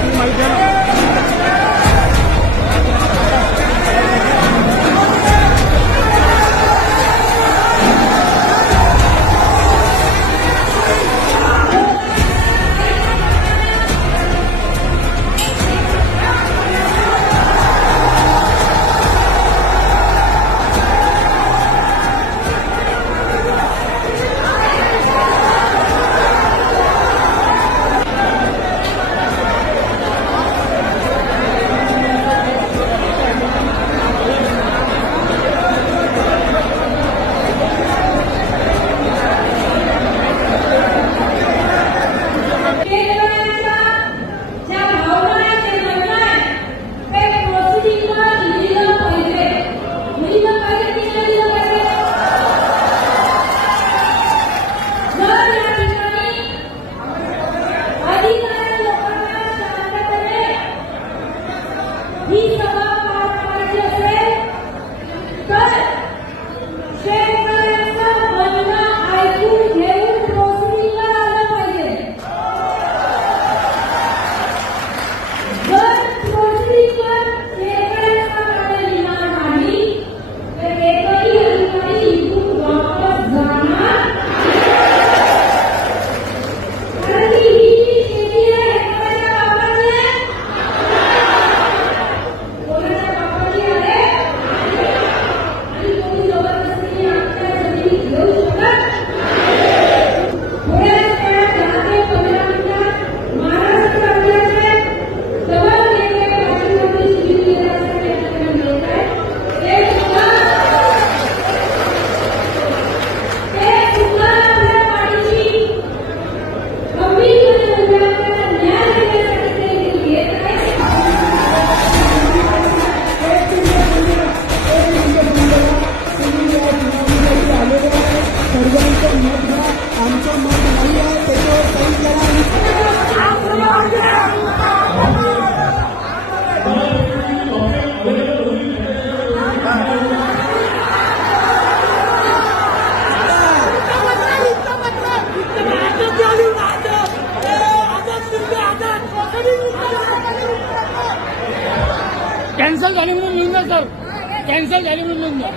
Oh my. Cancel झाली म्हणून लिहून द्या सर. कॅन्सल झाली म्हणून लिहून द्या.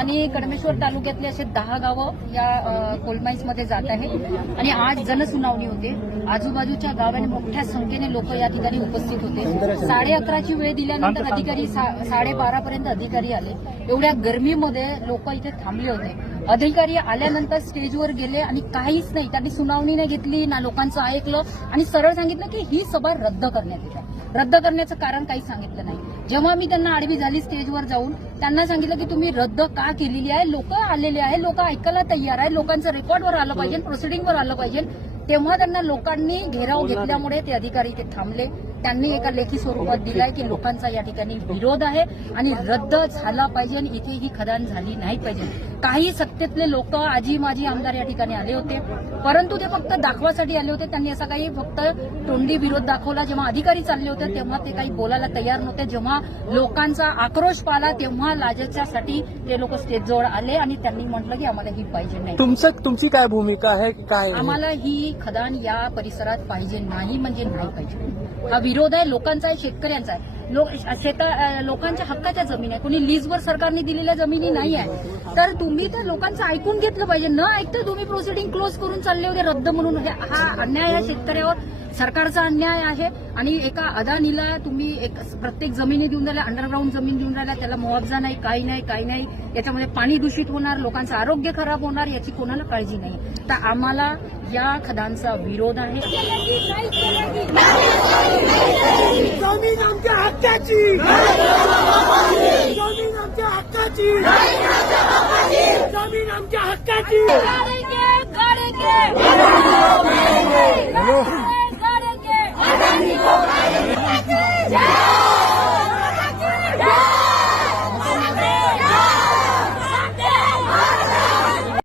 आणि कडमेश्वर तालुक्यातले असे दहा गावं या कोलमाईन्समध्ये जात आहे आणि आज जनसुनावणी होते. आजूबाजूच्या गावाने मोठ्या संख्येने लोक या ठिकाणी उपस्थित होते. साडे अकराची वेळ दिल्यानंतर अधिकारी साडेबारा पर्यंत अधिकारी आले. एवढ्या गरमीमध्ये लोक इथे थांबले होते. अधिकारी आल्यानंतर स्टेजवर गेले आणि काहीच नाही. त्यांनी सुनावणी नाही घेतली ना लोकांचं ऐकलं. आणि सरळ सांगितलं की ही सभा रद्द करण्यात येते. रद्द करण्याचं कारण काही सांगितलं नाही. जेव्हा मी त्यांना आडवी झाली स्टेजवर जाऊन त्यांना सांगितलं की तुम्ही रद्द का केलेली आहे? लोक आलेले आहे लोक ऐकायला तयार आहे लोकांचं रेकॉर्डवर आलं पाहिजे प्रोसिडिंगवर आलं पाहिजे. तेव्हा त्यांना लोकांनी घेराव घेतल्यामुळे ते अधिकारी इथे थांबले. त्यांनी एका लेखी स्वरूपात दिलाय की लोकांचा या ठिकाणी विरोध आहे आणि रद्द झाला पाहिजे आणि इथे ही खदान झाली नाही पाहिजे. काही सत्तेतले लोक आजी माजी आमदार या ठिकाणी आले होते. परंतु ते फक्त दाखवासाठी आले होते. त्यांनी असा काही फक्त तोंडी विरोध दाखवला. जेव्हा अधिकारी चालले होते तेव्हा ते काही बोलायला तयार नव्हते. जेव्हा लोकांचा आक्रोश पाला तेव्हा लाजच्यासाठी ते लोक स्टेजजवळ आले आणि त्यांनी म्हटलं की आम्हाला ही पाहिजे नाही. तुमचं तुमची काय भूमिका आहे काय आम्हाला ही खदान या परिसरात पाहिजे नाही म्हणजे नाही पाहिजे. हा विरोध आहे लोकांचा आहे शेतकऱ्यांचा आहे. लोक शेता लोकांच्या हक्काच्या जमीन आहे. कोणी लीजवर सरकारने दिलेल्या जमिनी नाही आहे. तर तुम्ही तर लोकांचं ऐकून घेतलं पाहिजे. न ऐकता तुम्ही प्रोसिडिंग क्लोज करून चालले होते रद्द म्हणून. हा अन्याय या शेतकऱ्यावर. सरकारचा अन्याय आहे आणि एका अदानीला तुम्ही एक प्रत्येक जमिनी देऊन राहिल्या अंडरग्राऊंड जमीन देऊन राहिल्या त्याला मुआवजा नाही काही नाही काही नाही याच्यामध्ये पाणी दूषित होणार लोकांचं आरोग्य खराब होणार याची कोणाला काळजी नाही. तर आम्हाला या खदांचा विरोध आहे. जमीन आमच्या हक्काची! जमीन आमच्या हक्काची! जमीन आमच्या हक्काची! 我等你